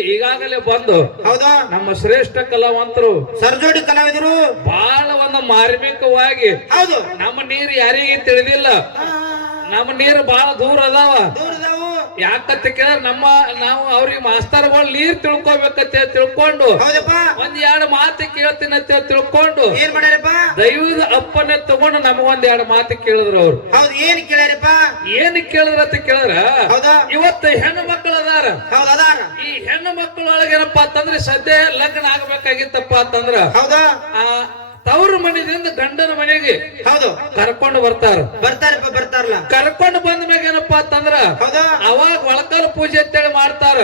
ಇಲ್ಲಿ ಈಗಾಗಲೇ ಬಂದು ಹೌದಾ. ನಮ್ಮ ಶ್ರೇಷ್ಠ ಕಲಾವಂತರು ಸರ್ಜೋಡಿ ಕಲಾವಿದರು. ಬಹಳ ಒಂದು ಮಾರ್ಮಿಕವಾಗಿ ಹೌದು. ನಮ್ಮ ನೀರು ಯಾರಿಗೆ ತಿಳಿದಿಲ್ಲ. ನಮ್ಮ ನೀರು ಬಹಳ ದೂರ ಅದಾವ. ಯಾಕಂತ ಕೇಳಿದ್ರೆ ನಮ್ಮ ನಾವು ಅವ್ರಿಗೆ ಮಾಸ್ತರ್ಗಳು ನೀರ್ ತಿಳ್ಕೊಬೇಕಂತ ತಿಳ್ಕೊಂಡು ಹೌದಪ್ಪ. ಒಂದ್ ಎರಡು ಮಾತು ಕೇಳ್ತೀನಿ ಅಂತ ಹೇಳಿ ತಿಳ್ಕೊಂಡು ಏನ್ ಮಾಡ್ಯಾರಪ್ಪ? ದೈವದ ಅಪ್ಪನೆ ತಗೊಂಡು ನಮಗೊಂದ್ ಎರಡು ಮಾತು ಕೇಳಿದ್ರು ಅವ್ರು. ಹೌದು ಏನ್ ಕೇಳ್ಯಾರಪ್ಪ? ಏನ್ ಕೇಳಿದ್ರ ಅಂತ ಕೇಳಿದ್ರ? ಇವತ್ತು ಹೆಣ್ಣು ಮಕ್ಕಳು ಅದಾರ. ಈ ಹೆಣ್ಣು ಮಕ್ಕಳೊಳಗೆ ಏನಪ್ಪಾ ಅಂತಂದ್ರೆ ಸದ್ಯ ಲಗ್ನ ಆಗ್ಬೇಕಾಗಿತ್ತಪ್ಪ ಅಂತಂದ್ರ ಹೌದಾ? ಆ ತವ್ರ ಮನೆಯಿಂದ ಗಂಡನ ಮನೆಗೆ ಹೌದು. ಕರ್ಕೊಂಡು ಬರ್ತಾರ. ಬರ್ತಾರಪ್ಪ ಬರ್ತಾರಲ್ಲ. ಕರ್ಕೊಂಡು ಬಂದ ಮ್ಯಾಗ ಏನಪ್ಪಾ ಅಂತಂದ್ರ ಹೌದಾ. ಅವಾಗ ಒಳಕಲ್ ಪೂಜೆ ಅಂತೇಳಿ ಮಾಡ್ತಾರ.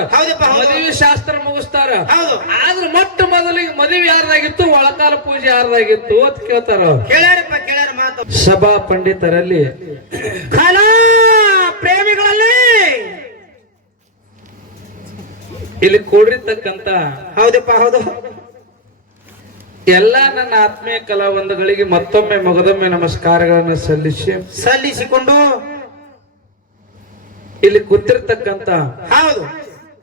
ಮದುವೆ ಶಾಸ್ತ್ರ ಮುಗಿಸ್ತಾರ. ಹೌದು. ಆದ್ರ ಮೊಟ್ಟ ಮೊದಲಿಗೆ ಮದುವೆ ಯಾರ್ದಾಗಿತ್ತು ಒಳಕಾಲ ಪೂಜೆ ಯಾರ್ದಾಗಿತ್ತು ಅಂತ ಕೇಳ್ತಾರ ಸಭಾ ಪಂಡಿತರಲ್ಲಿ ಪ್ರೇಮಿಗಳಲ್ಲಿ. ಇಲ್ಲಿ ಕೂಡಿರ್ತಕ್ಕಂತ ಹೌದಪ್ಪ ಹೌದು. ಎಲ್ಲಾ ನನ್ನ ಆತ್ಮೀಯ ಕಲಾವಂದಗಳಿಗೆ ಮತ್ತೊಮ್ಮೆ ಮಗದೊಮ್ಮೆ ನಮಸ್ಕಾರಗಳನ್ನು ಸಲ್ಲಿಸಿ. ಸಲ್ಲಿಸಿಕೊಂಡು ಇಲ್ಲಿ ಕೂತಿರ್ತಕ್ಕಂತ ಹೌದು.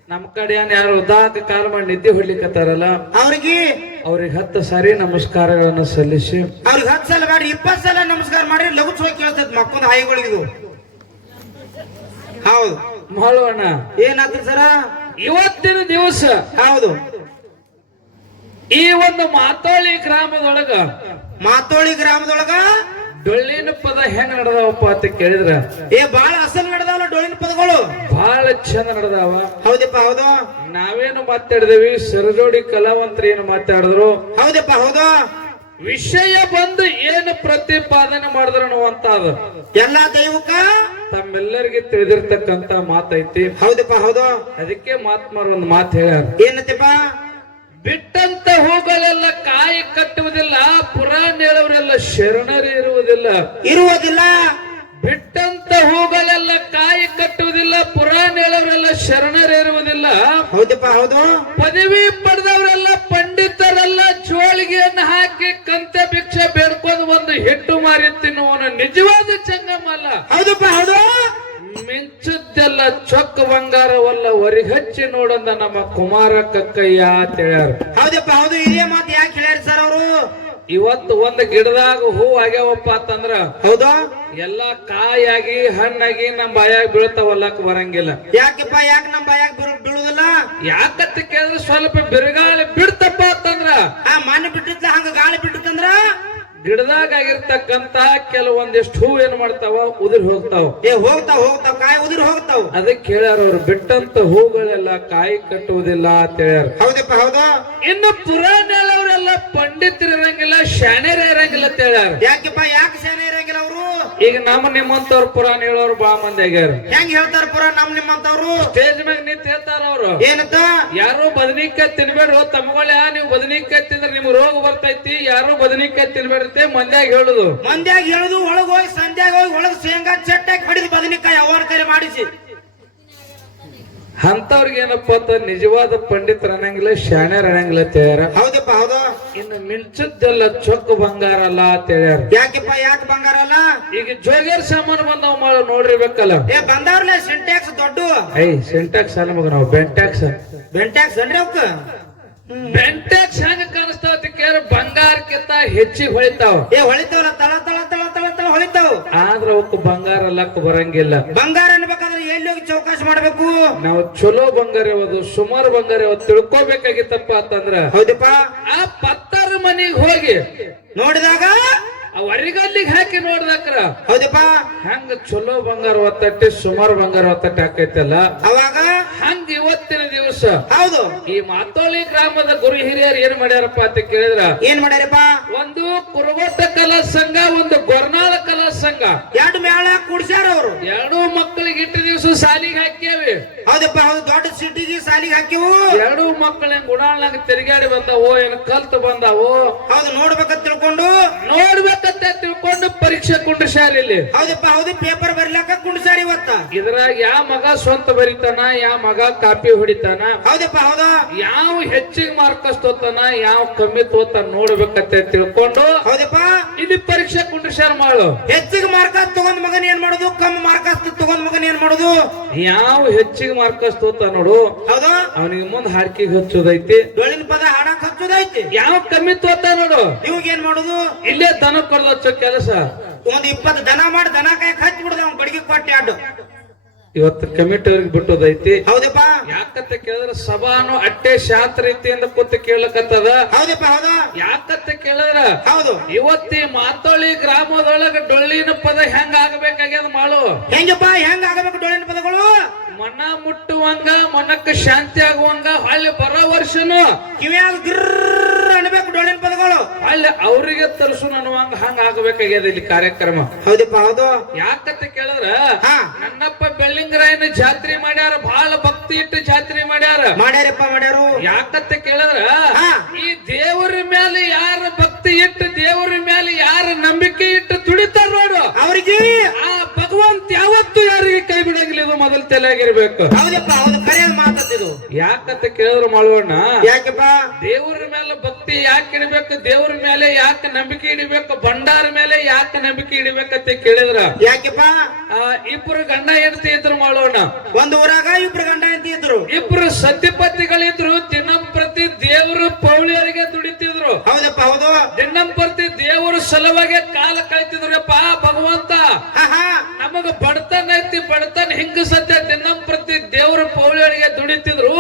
ನಮ್ಮ ಕಡೆ ಏನ್ ಯಾರು ಉದಾಕ ಕಾಲ ಮಾಡಿ ನಿದ್ದೆ ಹೊಡ್ಲಿಕ್ಕತ್ತಾರಲ್ಲ ಅವ್ರಿಗೆ ಅವ್ರಿಗೆ ಹತ್ತು ಸಾರಿ ನಮಸ್ಕಾರಗಳನ್ನು ಸಲ್ಲಿಸಿ. ಅವ್ರಿಗೆ ಹತ್ತು ಸಲ ಮಾಡಿ ಇಪ್ಪತ್ತು ಸಲ ನಮಸ್ಕಾರ ಮಾಡಿ ಲಘು ಹೋಗಿ ಕೇಳ್ತದ ಮಕ್ಕಳ ಹಾಯಿಗಳಿಗೂ ಹೌದು. ಮಾಡೋಣ ಏನಾದ್ರು ಸರ? ಇವತ್ತಿನ ದಿವಸ ಹೌದು. ಈ ಒಂದು ಮಾತೋಳಿ ಗ್ರಾಮದೊಳಗ ಮಾತೋಳಿ ಗ್ರಾಮದೊಳಗ? ಡೊಳ್ಳಿನ ಪದ ಹೆಂಗ್ ನಡೆದವಪ್ಪ ಅಂತ ಕೇಳಿದ್ರ. ಏ ಬಾಳ ಅಸಲ್ ನಡೆದಾವಲ್ಲ ಡೊಳ್ಳಿನ ಪದಗಳು ಬಹಳ ಚಂದ ನಡೆದಾವ. ಹೌದಪ್ಪ ಹೌದು. ನಾವೇನು ಮಾತಾಡಿದೇವಿ ಸರಜೋಡಿ ಕಲಾವಂತರು ಏನು ಮಾತಾಡಿದ್ರು. ಹೌದಪ್ಪ ಹೌದು. ವಿಷಯ ಬಂದು ಏನು ಪ್ರತಿಪಾದನೆ ಮಾಡಿದ್ರು ಅದು ಎಲ್ಲಾ ದೈವಕ ತಮ್ಮೆಲ್ಲರಿಗೆ ತಿಳಿದಿರ್ತಕ್ಕಂತ ಮಾತೈತಿ. ಹೌದಪ್ಪ ಹೌದು. ಅದಕ್ಕೆ ಮಾತ್ಮಾರ ಒಂದು ಮಾತು ಹೇಳ್ಯಾರ. ಏನತ್ತಪ್ಪ ಬಿಟ್ಟಂತ ಹೂಗಳೆಲ್ಲ ಕಾಯಿ ಕಟ್ಟುವುದಿಲ್ಲ ಪುರಾಣ ಹೇಳುವರೆಲ್ಲ ಶರಣರು ಇರುವುದಿಲ್ಲ. ಇರುವುದಿಲ್ಲ. ಬಿಟ್ಟಂತ ಹೂಗಳೆಲ್ಲ ಕಾಯಿ ಕಟ್ಟುವುದಿಲ್ಲ ಪುರಾಣ ಹೇಳೋರೆಲ್ಲ ಶರಣರು ಇರುವುದಿಲ್ಲ. ಹೌದಪ್ಪ ಹೌದು. ಪದವಿ ಪಡೆದವರೆಲ್ಲ ಪಂಡಿತರೆಲ್ಲ ಜೋಳಿಗೆಯನ್ನು ಹಾಕಿ ಕಂತೆ ಭಿಕ್ಷೆ ಬೇಡ್ಕೊಂಡು ಒಂದು ಹಿಟ್ಟು ಮಾರಿ ತಿನ್ನುವನು ನಿಜವಾದ ಚಂಗಮಲ್ಲ ಹೌದಪ್ಪ ಹೌದು. ಮಿಂಚದ್ದೆಲ್ಲ ಚೊಕ್ಕ ಬಂಗಾರವಲ್ಲ ಒರಿಹಚ್ಚಿ ನೋಡಂದ ನಮ್ಮ ಕುಮಾರ ಕಕ್ಕಯ್ಯ ಅಂತ ಹೇಳ್ಯಾರ. ಹೌದಪ್ಪ ಹೌದು ಇದೇ ಮಾತು ಯಾಕೆ ಹೇಳ್ಯಾರ ಸರ್ ಅವರು? ಇವತ್ತು ಒಂದ್ ಗಿಡದಾಗ ಹೂ ಆಗ್ಯಾವಪ್ಪ ಅಂತಂದ್ರ ಹೌದಾ? ಎಲ್ಲಾ ಕಾಯಾಗಿ ಹಣ್ಣಾಗಿ ನಮ್ಮ ಬಾಯಾಗ ಬೀಳ್ತಾವಲ್ಲಕ್ ಬರಂಗಿಲ್ಲ. ಯಾಕಪ್ಪ ಯಾಕೆ ನಮ್ಮ ಬಾಯಾಗ ಬೀಳು- ಬೀಳುದಿಲ್ಲ? ಯಾಕಂತ ಕೇಳಿದ್ರೆ ಸ್ವಲ್ಪ ಬಿರುಗಾಳಿ ಬಿಡ್ತಪ್ಪ ಅಂತಂದ್ರ. ಆ ಮಣ್ಣು ಬಿಟ್ಟಿತ್ಲ ಹಂಗ ಗಾಳಿ ಬಿಟ್ಟಿತ್ತಂದ್ರ? ಗಿಡದಾಗ ಆಗಿರ್ತಕ್ಕಂತ ಕೆಲವೊಂದಿಷ್ಟು ಹೂ ಏನ್ ಮಾಡ್ತಾವ? ಉದುರಿ ಹೋಗ್ತಾವ. ಏ ಹೋಗ್ತಾವ ಹೋಗ್ತಾವ ಕಾಯಿ ಉದುರಿ ಹೋಗ್ತಾವ. ಅದಕ್ಕೆ ಹೇಳ್ಯಾರ ಅವ್ರು ಬಿಟ್ಟಂತ ಹೂಗಳೆಲ್ಲ ಕಾಯಿ ಕಟ್ಟುವುದಿಲ್ಲ ಅಂತ ಹೇಳ್ಯಾರ. ಹೌದಪ್ಪ ಹೌದು. ಇನ್ನು ಪುರಾಣ ಅವರೆಲ್ಲ ಪಂಡಿತರಿರಂಗಿಲ್ಲ ಶಾಣ್ಯರ ಇರಂಗಿಲ್ಲ ಅಂತ ಹೇಳ್ಯಾರ. ಯಾಕಪ್ಪ ಯಾಕೆ ಅವರು ಈಗ ನಮ್ಮ ನಿಮ್ಮಂತವ್ರು ಪುರಾಣ ಹೇಳೋರು ಬಾ ಮಂದಿ ಆಗ್ಯಾರ. ಹೆಂಗ್ ಹೇಳ್ತಾರ ಪುರ ನಮ್ ನಿಮ್ಮಂತವ್ರು? ಸ್ಟೇಜ್ ಮ್ಯಾಗ ನಿಂತ ಹೇಳ್ತಾರ ಅವ್ರು. ಏನಂತ? ಯಾರು ಬದನಿಕಾಯಿ ತಿನ್ಬೇಡ್ರು ತಮ್ಮಗಳ ನೀವು ಬದನಿಕಾಯಿ ತಿಂದ್ರೆ ನಿಮ್ಗೆ ರೋಗ ಬರ್ತೈತಿ ಯಾರು ಬದನಿಕಾಯಿ ತಿನ್ಬೇಡ್ರಿ ಮಂದ್ಯಾಗ ಹೇಳುದು. ಮಂದ್ಯಾಗ ಹೇಳುದು ಒಳಗ್ ಹೋಗಿ ಸಂಧ್ಯಾಗ ಹೋಗಿ ಒಳಗ್ ಶೇಂಗಾ ಚಟ್ಟಾಗಿ ಹೊಡಿದು ಬದನಿಕಾಯಿ ಅವರ ಕೈಲಿ ಮಾಡಿಸಿ. ಅಂತವ್ರಿಗೆ ಏನಪ್ಪ ಅಂತ ನಿಜವಾದ ಪಂಡಿತರ ಅನ್ನಂಗಿಲ್ಲ ಶಾಣ್ಯರ ಅನ್ನಂಗಿಲ್ಲ ತೇಳ್ಯಾರ ಹೌದಪ್ಪ ಹೌದು. ಇನ್ನು ಮಿಂಚದ್ದೆಲ್ಲ ಚೊಕ್ಕ ಬಂಗಾರ ಅಲ್ಲ ಅಂತ ಹೇಳ್ಯಾರ. ಯಾಕಪ್ಪ ಯಾಕೆ ಬಂಗಾರ ಅಲ್ಲ? ಈಗ ಜೋಗಿಯರ್ ಸಾಮಾನು ಬಂದವ್ ಮಾಡ ನೋಡಿರ್ಬೇಕಲ್ಲ ಏ ಬಂದವ್ರಲ್ಲ ಸಿಂಟ್ಯಾಕ್ಸ್ ದೊಡ್ಡ. ಐ ಸಿಂಟ್ಯಾಕ್ಸ್ ಅಲ್ಲ ಮಗ ನಾವು ಬೆಂಟ್ಯಾಕ್ಸ್ ಬೆಂಟ್ಯಾಕ್ಸ್ ಅಂದ್ರೆ ಅವಕ್ಕ? ಬೆಂಟ್ಯಾಕ್ಸ್ ಹೆಂಗ ಕಾಣಿಸ್ತಾವ ಕೇಳ ಬಂಗಾರಕ್ಕಿಂತ ಹೆಚ್ಚಿಗೆ ಹೊಳಿತಾವ. ಏ ಹೊಳಿತಾವಲ್ಲ ತಳ ತಳ ತಳ ತಳ ತಳ ಹೊಳಿತಾವ್. ಆದ್ರ ಅವಕ್ಕೆ ಬಂಗಾರ ಲಕ್ಕ ಬರಂಗಿಲ್ಲ. ಬಂಗಾರ ಅನ್ಬೇಕಾದ್ರೆ ಎಲ್ಲಿ ಹೋಗಿ ಚೌಕಾಶ್ ಮಾಡ್ಬೇಕು? ನಾವು ಚಲೋ ಬಂಗಾರ ಯಾವುದು ಸುಮಾರು ಬಂಗಾರ ಇರೋದು ತಿಳ್ಕೊಬೇಕಾಗಿತ್ತಪ್ಪ ಅಂತಂದ್ರ ಹೌದಪ್ಪ. ಆ ಪತ್ತರ ಮನೆಗೆ ಹೋಗಿ ನೋಡಿದಾಗ? ಅವರಿಗಲ್ಲಿಗೆ ವರಿಗಲ್ಲಿಗೆ ಹಾಕಿ ನೋಡ್ದಕ್ರ ಹೌದಪ್ಪ. ಹೆಂಗ ಚಲೋ ಬಂಗಾರ ಒತ್ತಟ್ಟಿ ಸುಮಾರು ಬಂಗಾರ ಒತ್ತಟ್ಟಿ ಹಾಕೈತಲ್ಲ? ಅವಾಗ? ಹಂಗ ಇವತ್ತಿನ ದಿವಸ ಹೌದು. ಈ ಮಾತೋಳಿ ಗ್ರಾಮದ ಗುರು ಹಿರಿಯರು ಏನ್ ಮಾಡ್ಯಾರಪ್ಪ ಅಂತ ಕೇಳಿದ್ರ? ಏನ್ ಮಾಡ್ಯಾರಪ್ಪ? ಒಂದು ಕುರುಗೋಟ ಕಲಾ ಸಂಘ ಒಂದು ಗೊರ್ನಾಳ ಕಲಾ ಸಂಘ. ಸಾಲಿಗೆ ಹಾಕ್ಯಾವಿ ಹೌದಪ್ಪ ಹೌದು ದೊಡ್ಡ ಸಿಟಿಗೆ ಸಾಲಿಗೆ ಹಾಕಿವು ಎರಡು ಮಕ್ಕಳ ಗುಡಾಳ್ನಾಗ ತಿರುಗಾಡಿ ಬಂದಾವೋ ಏನ್ ಕಲ್ತು ಬಂದಾವೋ. ಹೌದು ನೋಡ್ಬೇಕಂತ ತಿಳ್ಕೊಂಡು? ನೋಡ್ಬೇಕಂತ ತಿಳ್ಕೊಂಡು ಪರೀಕ್ಷೆ ಕುಂಡ್ರ ಇಲ್ಲಿ ಹೌದಪ್ಪ ಹೌದು ಪೇಪರ್ ಬರ್ಲಾಕ ಕುಂಡ್ಸ್ಯಾರ ಇವತ್ತ. ಇದ್ರಾಗ ಯಾವ ಮಗ ಸ್ವಂತ ಬರಿತಾನ ಯಾವ ಮಗ ಕಾಪಿ ಹೊಡಿತಾನ? ಹೌದಪ್ಪ ಹೌದ. ಯಾವ ಹೆಚ್ಚಿಗೆ ಮಾರ್ಕಸ್ ತೋತಾನ ಯಾವ ಕಮ್ಮಿ ತೋತಾನ ನೋಡ್ಬೇಕಂತ ತಿಳ್ಕೊಂಡು ಹೌದಪ್ಪ. ಇಲ್ಲಿ ಪರೀಕ್ಷೆ ಕುಂಡ್ರಿಸ್ಯಾರ ಮಾಡು. ಹೆಚ್ಚಿಗೆ ಮಾರ್ಕಸ್ ತಗೊಂಡ್ ಮಗನ್ ಏನ್ ಮಾಡುದು? ಕಮ್ಮಿ ಮಾರ್ಕಸ್ ತಗೊಂಡ್ ಮಗನ್ ಏನ್ ಮಾಡುದು? ಯಾವ ಹೆಚ್ಚಿಗೆ ಮಾರ್ಕಸ್ ತೋತ ನೋಡು. ಅವನಿಗೆ ಮುಂದ್ ಹಾಡ್ಕಿಗೆ ಹಚ್ಚೋದೈತಿ. ಡೊಳ್ಳಿನ ಪದ ಹಾಡಕ್ ಹಚ್ಚೋದೈತಿ. ಯಾವ ಕಮ್ಮಿ ತೋತ ನೋಡು. ಇವಾಗ ಏನ್ ಮಾಡುದು? ಇಲ್ಲೇ ದನ ಕೊಡ್ದು ಹಚ್ಚೋ ಕೆಲಸ. ಒಂದ್ ಇಪ್ಪತ್ತು ದನ ಮಾಡಿ ದನ ಕೈ ಹಚ್ಚಿ ಬಿಡುದ ಅವ್ನ ಬಡಿಗೆ ಕೊಟ್ಟೆ ಅಡ್ಡು ಇವತ್ತು ಕಮಿಟಿ ಅವ್ರಿಗೆ ಬಿಟ್ಟೋದೈತಿ. ಹೌದಪ್ಪ. ಯಾಕತ್ತ ಕೇಳಿದ್ರೆ ಸಭಾನು ಅಟ್ಟೆ ಶಾಂತ ರೀತಿಯಿಂದ ಕೂತು ಕೇಳಕತ್ತದ. ಹೌದಪ್ಪ ಹೌದ. ಯಾಕತ್ತ ಕೇಳಿದ್ರ? ಹೌದು. ಇವತ್ತಿ ಮಾತೋಳಿ ಗ್ರಾಮದೊಳಗ ಡೊಳ್ಳಿನ ಪದ ಹೆಂಗ ಆಗಬೇಕಾಗ್ಯದ ಮಾಡು. ಹೆಂಗಪ್ಪ ಹೆಂಗ ಆಗಬೇಕು ಡೊಳ್ಳಿನ ಪದಗಳು? ಮನ ಮುಟ್ಟುವಂಗ ಮನಕ್ಕೆ ಶಾಂತಿ ಆಗುವಂಗ ಅಲ್ಲಿ ಬರೋ ವರ್ಷನು ಕಿವಿಯಾಗ ಗಿರ್ರ ಅನ್ಬೇಕು ಡೊಳ್ಳಿನ ಪದಗಳು. ಅಲ್ಲಿ ಅವರಿಗೆ ತರಿಸು ಅನ್ನುವಂಗ ಹಂಗ ಆಗಬೇಕಾಗ್ಯದ ಇಲ್ಲಿ ಕಾರ್ಯಕ್ರಮ. ಹೌದಪ್ಪ ಹೌದು. ಯಾಕಂತ ಕೇಳಿದ್ರ ಹಾ. ನನ್ನಪ್ಪ ಬೆಳ್ಳಿಂಗರಾಯನ ಜಾತ್ರೆ ಮಾಡ್ಯಾರ ಬಹಳ ಭಕ್ತಿ ಇಟ್ಟು ಜಾತ್ರೆ ಮಾಡ್ಯಾರ. ಮಾಡ್ಯಾರಪ್ಪ ಮಾಡ್ಯಾರು. ಯಾಕಂತ ಕೇಳಿದ್ರ ಹಾ. ಈ ದೇವರ ಮೇಲೆ ಯಾರ ಭಕ್ತಿ ಇಟ್ಟು ದೇವರ ಮೇಲೆ ಯಾರ ನಂಬಿಕೆ ಇಟ್ಟು ದುಡಿತಾರ ನೋಡು. ಅವ್ರಿಗೆ ಆ ಭಗವಂತ ಯಾವತ್ತು ಯಾರಿಗೆ ಕೈ ಬಿಡಂಗಿಲ್ಲ ಇದು ಮೊದಲು ತಲೆಯಾಗಿರ್ಬೇಕು. ಹೌದಪ್ಪ ಹೌದು ಕರೆ ಮಾತದ್ದು ಯಾಕಂತ ಕೇಳಿದ್ರು ಮಾಡೋಣ ಯಾಕಪ್ಪ? ದೇವರ ಮೇಲೆ ಭಕ್ತಿ ಯಾಕೆ ಇಡಬೇಕು ದೇವರ ಮೇಲೆ ಯಾಕೆ ನಂಬಿಕೆ ಇಡಬೇಕು ಭಂಡಾರ ಮೇಲೆ ಯಾಕೆ ನಂಬಿಕೆ ಇಡಬೇಕಂತ ಕೇಳಿದ್ರ? ಯಾಕಪ್ಪ? ಆ ಇಬ್ರು ಗಂಡ ಹೆಂಡತಿ ಇದ್ರು ಮಾಡೋಣ ಒಂದು ಊರಾಗ ಇಬ್ರು ಗಂಡ ಅಂತ ಇದ್ರು. ಇಬ್ರು ಸತ್ಯಪತಿಗಳಿದ್ರು ದಿನಂಪ್ರತಿ ದೇವರು ಪೌಳಿಯರಿಗೆ ದುಡಿತಿದ್ರು. ಹೌದಪ್ಪ ಹೌದು. ದಿನಂಪ್ರತಿ ದೇವರ ಸಲುವಾಗಿ ಕಾಲ ಕಳಿತಿದ್ರಪ್ಪ ಭಗವಂತ. ಹಾ ಹಾ. ನಮಗ ಬಡತನ ಐತಿ ಬಡತನ ಹಿಂಗ ಸತ್ಯ ದಿನಂಪ್ರತಿ ದೇವರ ಪೌಳಿಯೊಳಗೆ ದುಡಿತಿದ್ರು.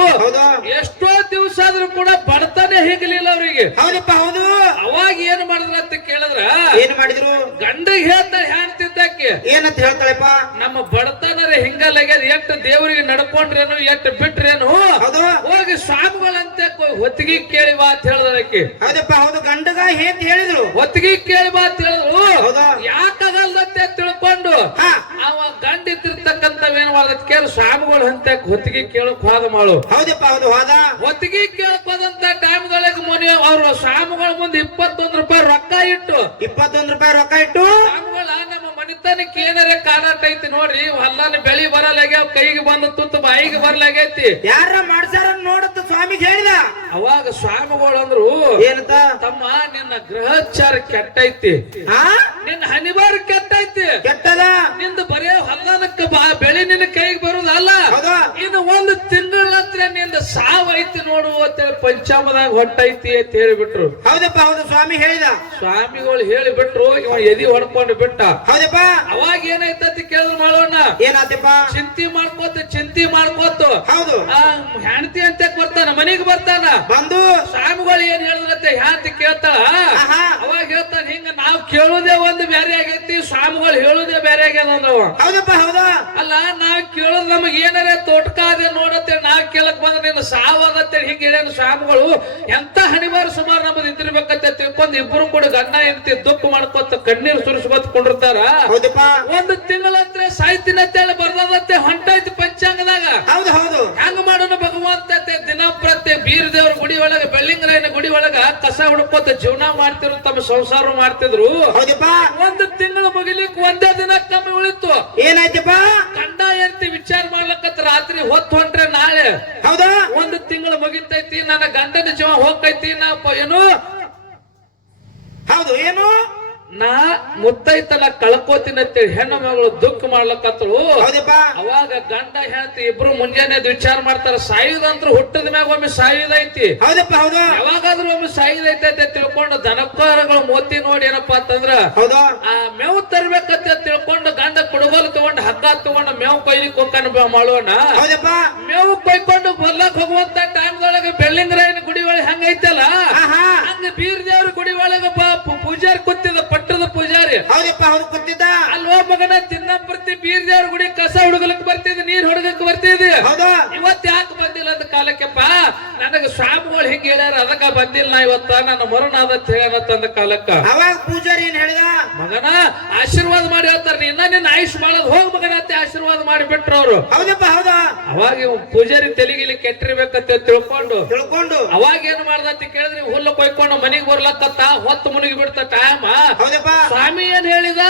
ಎಷ್ಟೋ ದಿವಸ ಆದ್ರೂ ಕೂಡ ಬಡತನ ಹಿಗ್ಲಿಲ್ಲ ಅವ್ರಿಗೆ. ಹೌದಪ್ಪ ಹೌದು. ಅವಾಗ ಏನ್ ಮಾಡಿದ್ರ ಅಂತ ಕೇಳಿದ್ರ? ಏನ್ ಮಾಡಿದ್ರು? ಗಂಡಗ್ ಹೇಳ್ತಾಳೆ ಹೇಳ್ತಿದ್ದಕ್ಕೆ ಏನಂತ ಹೇಳ್ತಾಳೆಪ್ಪ? ನಮ್ಮ ಬಡತನ ಹಿಂಗಲ್ಲಾಗ್ಯದ ಎಷ್ಟು ದೇವ್ರಿಗೆ ನಡ್ಕೊಂಡ್ರೇನು ಎಷ್ಟು ಬಿಟ್ರೇನು? ಹೋಗಿ ಸ್ವಾಮಿಗಳಂತೆ ಹೊತ್ತಿಗೆ ಕೇಳಿ ಬಾ ಅಂತ ಹೇಳ್ದಕ್ಕೆ ಹೌದಪ್ಪ ಹೌದು. ಗಂಡಗ ಹೇಂತ ಹೇಳಿದ್ರು? ಹೊತ್ತಿಗೆ ಕೇಳಿ ಬಾ ಅಂತ ಹೇಳಿದ್ರು. ಹೌದಾ? ಹಾ. ಅವ ಗಂಡ ಕೇಳಿ ಸ್ವಾಮಿಗಳು ಅಂತ ಹೊತ್ತಿಗೆ ಕೇಳಕ್ ಹೋದ ಮಾಡು ಹೌದಪ್ಪ ಹೌದು ಹೋದ. ಹೊತ್ತಿಗೆ ಕೇಳಕ್ ಹೋದಂತ ಟೈಮ್ದೊಳಗೆ ಮುನಿ ಅವ್ರ ಸ್ವಾಮಿಗಳ ಮುಂದೆ ಇಪ್ಪತ್ತೊಂದು ರೂಪಾಯಿ ರೊಕ್ಕ ಇಟ್ಟು. ಇಪ್ಪತ್ತೊಂದು ರೂಪಾಯಿ ರೊಕ್ಕ ಇಟ್ಟು. ಸ್ವಾಮಿಗಳ ಮನಿತನಕ್ಕೆ ಏನಾರ ಕಾಣತೈತಿ ನೋಡ್ರಿ ಹೊಲ್ಲಾನ ಬೆಳಿ ಬರಲಾಗ್ಯಾವ ಕೈಗೆ ಬಂದ ತುತ್ತು ಬಾಯಿಗೆ ಬರ್ಲಾಗೈತಿ. ಯಾರ ಮಾಡ್ಸಾರ ನೋಡತ್ತ ಸ್ವಾಮಿಗೆ ಹೇಳಿದ? ಅವಾಗ ಸ್ವಾಮಿಗಳು ಅಂದ್ರು ಏನಂತ? ತಮ್ಮ ನಿನ್ನ ಗ್ರಹಚಾರ ಕೆಟ್ಟೈತಿ. ನಿನ್ನ ಹನಿಬಾರ ಕೆಟ್ಟೈತಿ. ಕೆಟ್ಟದ? ನಿಂದ ಬರೇ ಹೊಲ್ಲಾನಕ್ಕ ಬೆಳಿ ನಿನ್ನ ಕೈಗೆ ಬರುದಲ್ಲ. ಇದು ಒಂದು ಒಂದು ತಿಂಗಳಂತ್ರ ನಿಂದ ನೋಡು ಅಂತ ನೋಡು ಅಂತೇಳಿ ಪಂಚಾಮದಾಗ ಹೊಟ್ಟೈತಿ ಅಂತ ಹೇಳಿಬಿಟ್ರು. ಹೌದಪ್ಪ ಹೌದು ಸ್ವಾಮಿ ಹೇಳಿದ. ಸ್ವಾಮಿಗಳು ಹೇಳಿಬಿಟ್ರು ಇವ ಎದಿ ಹೊಡ್ಕೊಂಡು ಬಿಟ್ಟ. ಹೌದಪ್ಪ. ಅವಾಗ ಏನಾಯ್ತಂತ ಕೇಳಿದ್ರು ಮಾಡೋಣ ಏನಾತಪ್ಪ? ಚಿಂತಿ ಮಾಡ್ಕೋತ ಚಿಂತಿ ಮಾಡ್ಕೋತ. ಹೌದು. ಹೆಂಡತಿ ಅಂತ ಬರ್ತಾನ ಮನೆಗೆ ಬರ್ತಾನ? ಬಂದು. ಸ್ವಾಮಿಗಳು ಏನ್ ಹೇಳಿದ್ರಂತೆ ಹೆಂಡತಿ ಕೇಳ್ತಾಳ. ಅವಾಗ ಹೇಳ್ತಾನ ಹಿಂಗ ನಾವ್ ಕೇಳುದೇ ಒಂದು ಬೇರೆ ಆಗೈತಿ ಸ್ವಾಮಿಗಳು ಹೇಳುದೇ ಬೇರೆ ಆಗ್ಯದ ನಾವು ಹೌದಪ್ಪ ಹೌದಾ. ಅಲ್ಲ ನಾವ್ ಕೇಳೋದ್ ನಮಗ್ ಏನಾರ ಅದೇ ನೋಡತ್ತೆ ನಾವ್ ಕೇಳಕ್ ಬಂದ್ರೆ ನೀನು ಸಾವಾಗತ್ತೆ ಹಿಂಗೆ ಹೇಳ್ಯಾನ ಸ್ವಾಮಿಗಳು ಎಂತ ಹಣಿವಾರ ಸುಮಾರು ನಮ್ಮದು ಇದ್ದಿರ್ಬೇಕಂತ ತಿಳ್ಕೊಂಡ್ ಇಬ್ಬರು ಕೂಡ ಗಂಡ ಇರ್ತಿ ದುಃಖ ಮಾಡ್ಕೊತ ಕಣ್ಣೀರು ಸುರಿಸ್ಕೊತ ಕೊಂಡಿರ್ತಾರ. ಹೌದಪ್ಪ. ಒಂದು ತಿಂಗಳಂತ್ರೆ ಸಾಯ್ತಿನ ಅಂತೇಳಿ ಬರ್ದದಂತೆ ಹೊಂಟೈತಿ ಪಂಚಾಂಗದಾಗ. ಹೌದು ಹೌದು. ಹೆಂಗ ಮಾಡೋಣ ಭಗವಂತ ದಿನಪ್ರತ್ಯ ಪ್ರತಿ ಬೀರ್ ದೇವ್ರ ಗುಡಿ ಒಳಗ ಬೆಳ್ಳಿಂಗರಾಯನ ಗುಡಿ ಒಳಗ ಕಸ ಹುಡುಕೋತ ಜೀವನ ಮಾಡ್ತಿರು ತಮ್ಮ ಸಂಸಾರ ಮಾಡ್ತಿದ್ರು. ಒಂದು ತಿಂಗಳು ಮುಗಿಲಿಕ್ ಒಂದೇ ದಿನ ಕಮ್ಮಿ ಉಳಿತು ಏನಾಯ್ತಪ್ಪ? ಕಂಡ ಎಂತಿ ವಿಚಾರ ಮಾಡ್ಲಕತ್ ರಾತ್ರಿ ಹೊತ್ತು ಹೊಂಟ್ರೆ ನಾಳೆ. ಹೌದಾ? ಒಂದು ತಿಂಗಳು ಮುಗಿತೈತಿ ನನ್ನ ಗಂಡನ ಜೀವ ಹೋಗ್ತೈತಿ ನಾ ಏನು? ಹೌದು ಏನು? ನಾ ಮುತ್ತೈತನ ಕಳ್ಕೋತೀನಿ ಅಂತೇಳಿ ಹೆಣ್ಣು ಮಗಳು ದುಃಖ ಮಾಡ್ಲಕತ್ತಳು. ಅವಾಗ ಗಂಡ ಹೇಳ್ತಿ ಇಬ್ರು ಮುಂಜಾನೆ ವಿಚಾರ ಮಾಡ್ತಾರ ಸಾಯುದಂತ್ರ ಹುಟ್ಟದ ಮ್ಯಾಗ ಒಮ್ಮೆ ಸಾಯುದೈತಿ. ಹೌದಪ್ಪ ಹೌದು. ಯಾವಾಗಾದ್ರೂ ಒಮ್ಮೆ ಸಾಯುದೈತೆ ಅಂತ ತಿಳ್ಕೊಂಡು ದನಕಾರಗಳು ಮೋತಿ ನೋಡಿ ಏನಪ್ಪಾ ಅಂತಂದ್ರ ಹೌದು. ಆ ಮೇವು ತರ್ಬೇಕಂತ ತಿಳ್ಕೊಂಡು ಗಂಡ ಕುಡುಗೋಲು ತಗೊಂಡು ಹಗ್ಗ ತಗೊಂಡು ಮೇವು ಕೊಯ್ಲಿಕ್ಕೆ ಹೋಗ್ತಾನ ಮಾಡೋಣ. ಹೌದಪ್ಪ. ಮೇವು ಕೊಯ್ಕೊಂಡು ಬರ್ಲಕ್ ಹೋಗುವಂತ ಟೈಮ್ದೊಳಗೆ ಬೆಳ್ಳಿಂಗರಾಯನ ಗುಡಿ ಒಳಗೆ ಹಂಗೈತಲ್ಲ ಹಂಗ ಬೀರ್ ದೇವ್ರ ಗುಡಿ ಒಳಗೆ ಪೂಜಾರ್ ಪು- ಪೂಜಾರಿ ಕೂತಿದ ಪಟ್ಟದ ಪೂಜಾರಿ. ಹೌದಪ್ಪ ಹೌದು ಕೂತಿದ್ದ ಅಲ್ವಾ ಮಗನ ತಿನ್ನ ಬರ್ತಿ ಬೀರ್ದೇವ್ರ ಗುಡಿ ಕಸ ಹುಡುಗಲಕ್ ಬರ್ತಿದ್ ನೀರ್ ಹುಡುಗಕ್ ಬರ್ತಿದ್ ಹೌದು. ಇವತ್ ಯಾಕೆ ಬಂದಿಲ್ಲ ಅಂತ ಕಾಲಕ್ಕೆಪ್ಪ? ನನಗ ಸ್ವಾಮಿಗಳು ಹಿಂಗ ಹೇಳ್ಯಾರ ಅದಕ್ಕ ಬಂದಿಲ್ಲ ನಾ ಇವತ್ತ ನನ್ನ ಮರಣ ಅದ ಹೇಳ್ಯಾನ ತಂದ ಕಾಲಕ್ಕ. ಅವಾಗ ಹೇಳಿದ ಮಗನ ಆಶೀರ್ವಾದ ಮಾಡಿ ಹೇಳ್ತಾರ ನಿನ್ನ ನಿನ್ನ ಆಯುಷ್ ಮಾಡೋದು ಹೋಗ್ ಮಗನ ಅಂತ ಆಶೀರ್ವಾದ ಮಾಡಿ ಬಿಟ್ರು ಅವ್ರು. ಹೌದಪ್ಪ ಹೌದಾ? ಅವಾಗ ಇವ್ ಪೂಜಾರಿ ತೆಲಿಗಿಲಿ ಕೆಟ್ಟಿರ್ಬೇಕಂತ ತಿಳ್ಕೊಂಡು ತಿಳ್ಕೊಂಡು. ಅವಾಗ ಏನ್ ಮಾಡ್ದಂತ ಕೇಳಿದ್ರೆ ಹುಲ್ಲು ಕೊಯ್ಕೊಂಡು ಮನೆಗೆ ಬರ್ಲಕ್ಕತ್ತ ಹೊತ್ತು ಮುಳುಗಿ ಬಿಡ್ತ ಟೈಮ್ ಹೌದಪ್ಪ. ಸ್ವಾಮಿ ಏನ್ ಹೇಳಿದ?